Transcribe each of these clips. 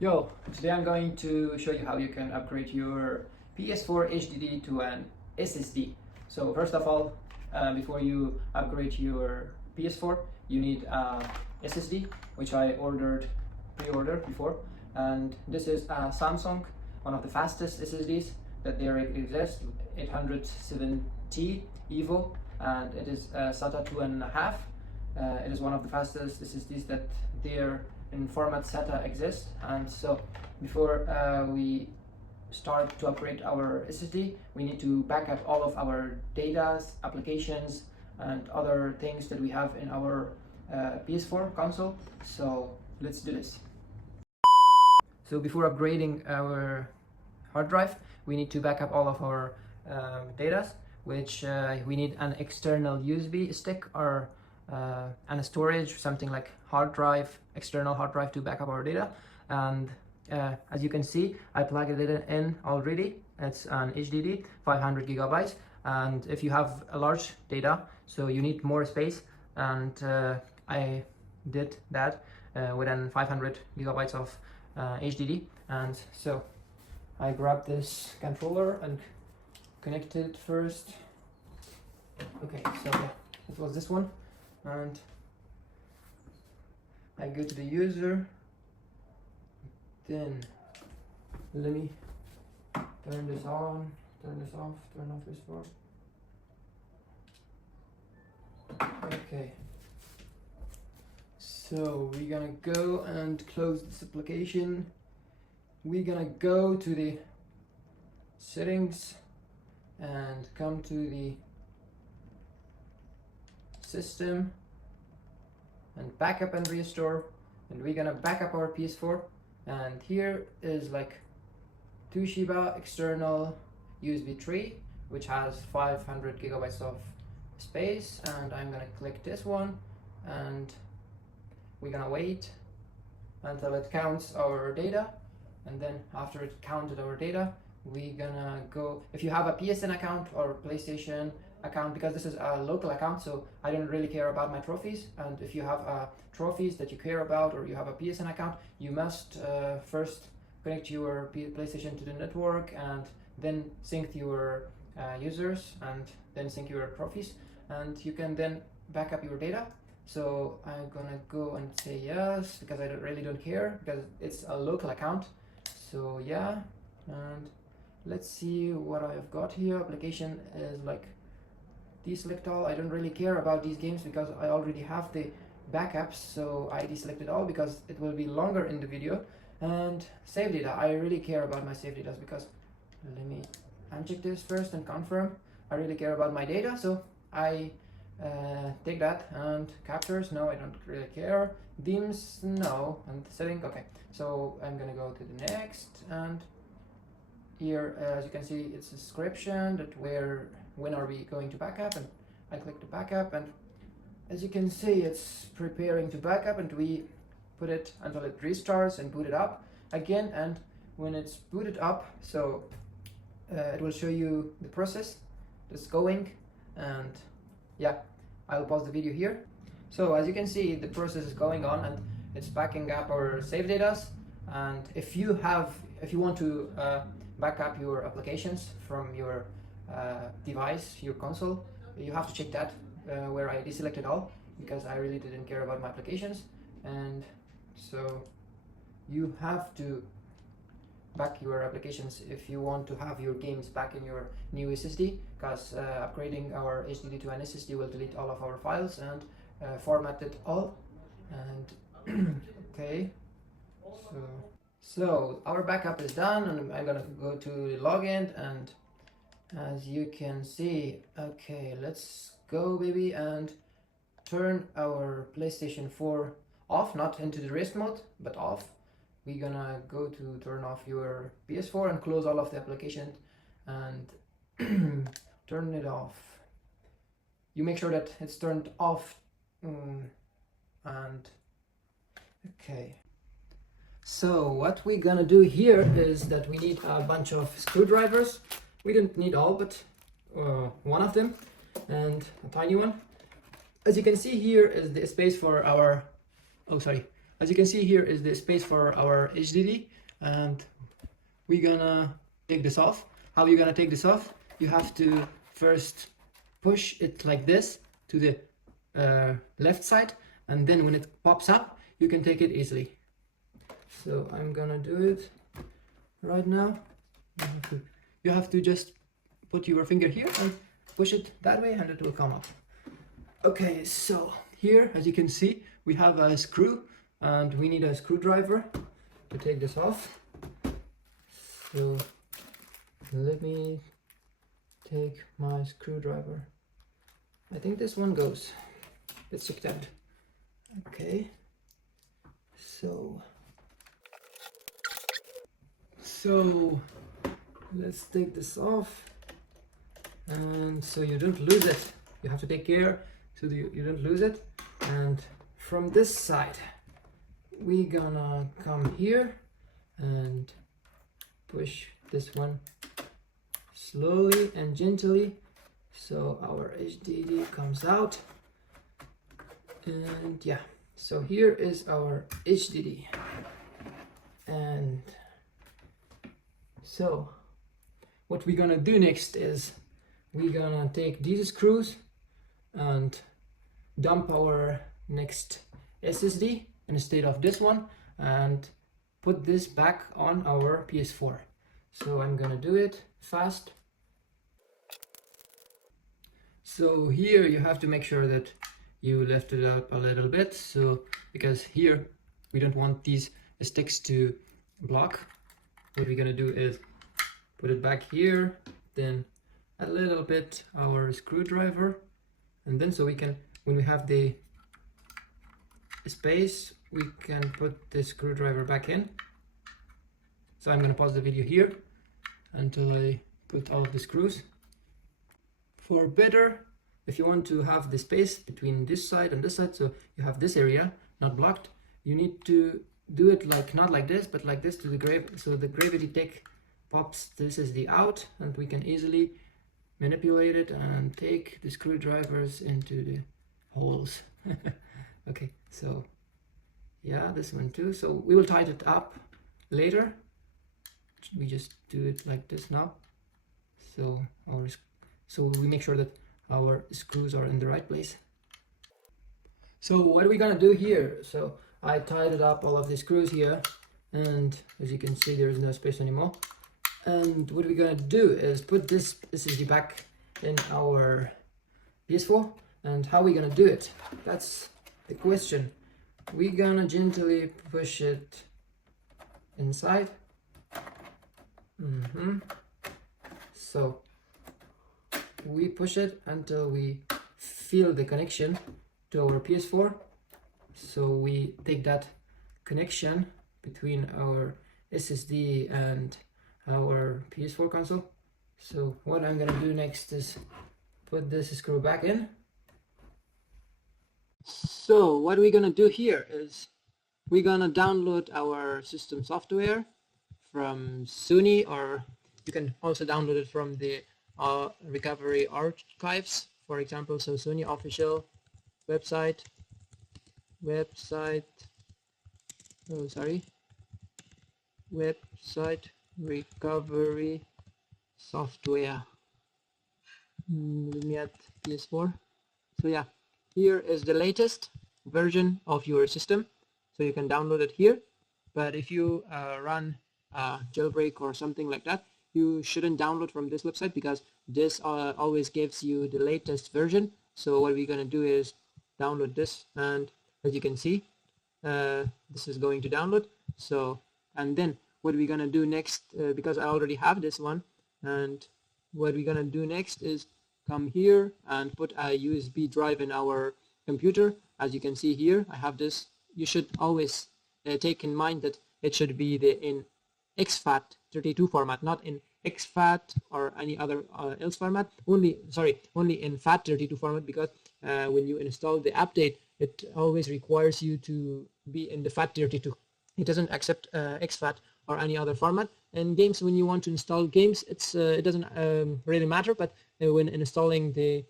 Yo, today I'm going to show you how you can upgrade your PS4 HDD to an SSD. So first of all, before you upgrade your PS4, you need a SSD, which I pre-ordered before. And this is a Samsung, one of the fastest SSDs that there exist, 807T Evo, and it is SATA 2.5. It is one of the fastest SSDs that there in format SATA exist. And so before we start to upgrade our SSD, we need to back up all of our data, applications, and other things that we have in our PS4 console. So let's do this. So before upgrading our hard drive, we need to back up all of our data, which we need an external USB stick or and a storage, something like hard drive, external hard drive to back up our data. And as you can see, I plugged it in already. It's an HDD, 500 gigabytes. And if you have a large data, so you need more space, and I did that within 500 gigabytes of HDD. And so I grabbed this controller and connected it first. Okay, so it was this one. And I go to the user, then let me turn this on, turn this off, turn off this part. Okay, so we're gonna go and close this application. We're gonna go to the settings and come to the system and backup and restore, and we're gonna back up our PS4. And here is like Toshiba external USB 3, which has 500 gigabytes of space, and I'm gonna click this one, and we're gonna wait until it counts our data. And then after it counted our data, we're gonna go, if you have a PSN account or PlayStation account, because this is a local account, so I don't really care about my trophies. And if you have trophies that you care about, or you have a PSN account, you must first connect your PlayStation to the network and then sync your users and then sync your trophies, and you can then back up your data. So I'm gonna go and say yes, because I really don't care, because it's a local account. So yeah, and let's see what I've got here. Application is like deselect all. I don't really care about these games because I already have the backups, so I deselected all because it will be longer in the video. And save data, I really care about my save data, because let me uncheck this first and confirm. I really care about my data, so I take that. And captures, no, I don't really care. Themes, no. And setting, okay. So I'm gonna go to the next, and here as you can see, it's a description that when are we going to backup, and I click the backup, and as you can see, it's preparing to backup, and we put it until it restarts and boot it up again. And when it's booted up, so it will show you the process that's going. And yeah, I'll pause the video here. So as you can see, the process is going on and it's backing up our save data. And if you want to back up your applications from your device, your console, you have to check that where I deselected all, because I really didn't care about my applications. And so you have to back your applications if you want to have your games back in your new SSD, because upgrading our HDD to an SSD will delete all of our files and format it all. And okay, so our backup is done, and I'm gonna go to the login, and as you can see, okay, let's go baby, and turn our PlayStation 4 off, not into the rest mode, but off. We're gonna go to turn off your PS4 and close all of the applications and turn it off. You make sure that it's turned off. And okay, so what we're gonna do here is that we need a bunch of screwdrivers. We don't need all, but one of them, and a tiny one. As you can see, here is the space for our as you can see, here is the space for our HDD, and we're gonna take this off. How are you gonna take this off? You have to first push it like this to the left side, and then when it pops up, you can take it easily. So I'm gonna do it right now. You have to just put your finger here and push it that way, and it will come up. Okay, so here, as you can see, we have a screw, and we need a screwdriver to take this off. So let me take my screwdriver. I think this one goes. Let's check that. Okay, so let's take this off, and so you don't lose it. You have to take care so that you don't lose it. And from this side, we're gonna come here and push this one slowly and gently, so our HDD comes out. And yeah, so here is our HDD. And so what we're gonna do next is we're gonna take these screws and dump our next SSD instead of this one and put this back on our PS4. So I'm gonna do it fast. So here you have to make sure that you left it out a little bit, so because here we don't want these sticks to block. What we're gonna do is put it back here, then a little bit our screwdriver, and then so we can, when we have the space, we can put the screwdriver back in. So I'm gonna pause the video here until I put all of the screws. For better, if you want to have the space between this side and this side, so you have this area not blocked, you need to do it like, not like this, but like this to the gravity. So the gravity take pops this is the out, and we can easily manipulate it and take the screwdrivers into the holes. Okay, so yeah, this one too. So we will tighten it up later. We just do it like this now. So we make sure that our screws are in the right place. So what are we gonna do here? So I tied up all of the screws here, and as you can see, there is no space anymore. And what we're gonna do is put this SSD back in our PS4. And how are we gonna do it? That's the question. We're gonna gently push it inside. So we push it until we feel the connection to our PS4. So we take that connection between our SSD and our PS4 console. So what I'm gonna do next is put this screw back in. So what we're gonna do here is we're gonna download our system software from Sony, or you can also download it from the recovery archives, for example. So Sony official website recovery software. Let me add PS4. So yeah, here is the latest version of your system, so you can download it here. But if you run jailbreak or something like that, you shouldn't download from this website, because this always gives you the latest version. So what we're gonna do is download this, and as you can see, this is going to download. So, and then what we're gonna do next, because I already have this one, and what we're gonna do next is come here and put a USB drive in our computer. As you can see here, I have this. You should always take in mind that it should be in exFAT32 format, not in exFAT or any other else format. Only in FAT32 format, because when you install the update, it always requires you to be in the FAT32. It doesn't accept exFAT or any other format. And games, when you want to install games, it doesn't really matter. But when installing the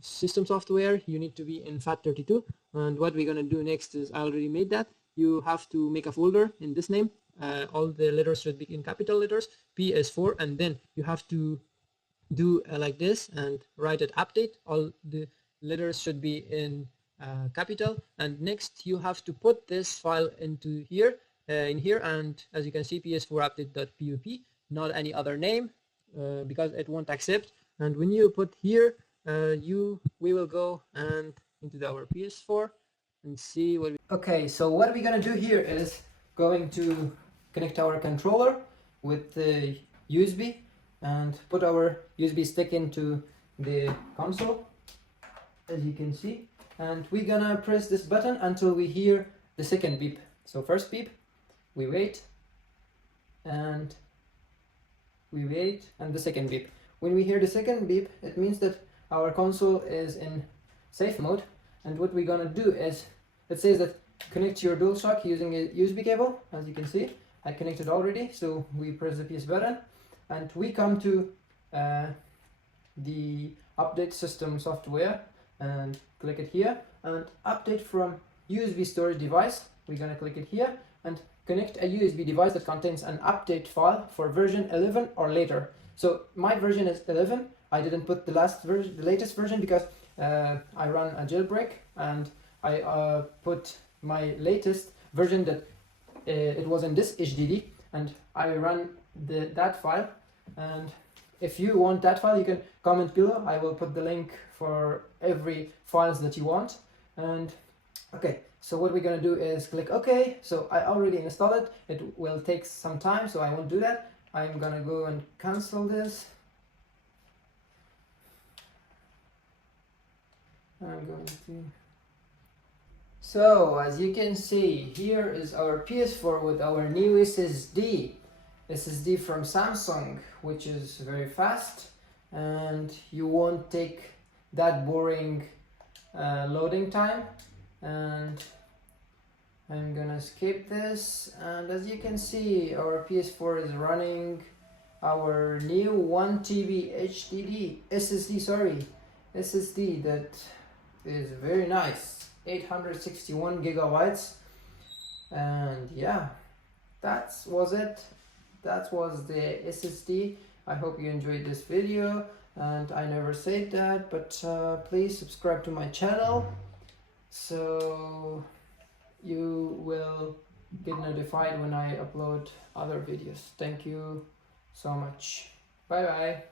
system software, you need to be in FAT32. And what we're gonna do next is, I already made that. you have to make a folder in this name. All the letters should be in capital letters, PS4, and then you have to do like this and write it update. All the letters should be in capital, and next you have to put this file into here, and as you can see, PS4 update.pop, not any other name, because it won't accept. And when you put here, we will go and into our PS4 and see what we. Okay, so what we're gonna do here is going to connect our controller with the USB and put our USB stick into the console, as you can see, and we're gonna press this button until we hear the second beep. So first beep, we wait, and we wait, and the second beep. When we hear the second beep, it means that our console is in safe mode, and what we're gonna do is, it says that connect your DualShock using a USB cable. As you can see, I connected already, so we press the PS button and we come to the update system software and click it here, and update from USB storage device. We're gonna click it here and connect a USB device that contains an update file for version 11 or later. So my version is 11. I didn't put the latest version because I run a jailbreak, and I put my latest version that it was in this HDD, and I run that file. And if you want that file, you can comment below. I will put the link for every files that you want. And okay, so what we're gonna do is click OK. So I already installed it. It will take some time, so I won't do that. I'm gonna go and cancel this. I'm going to. So as you can see, here is our PS4 with our new SSD from Samsung, which is very fast, and you won't take that boring loading time. And I'm gonna escape this, and as you can see, our PS4 is running our new 1 TB SSD that is very nice, 861 gigabytes. And yeah, that was it. That was the SSD. I hope you enjoyed this video, and I never said that, but please subscribe to my channel so you will get notified when I upload other videos. Thank you so much. Bye bye.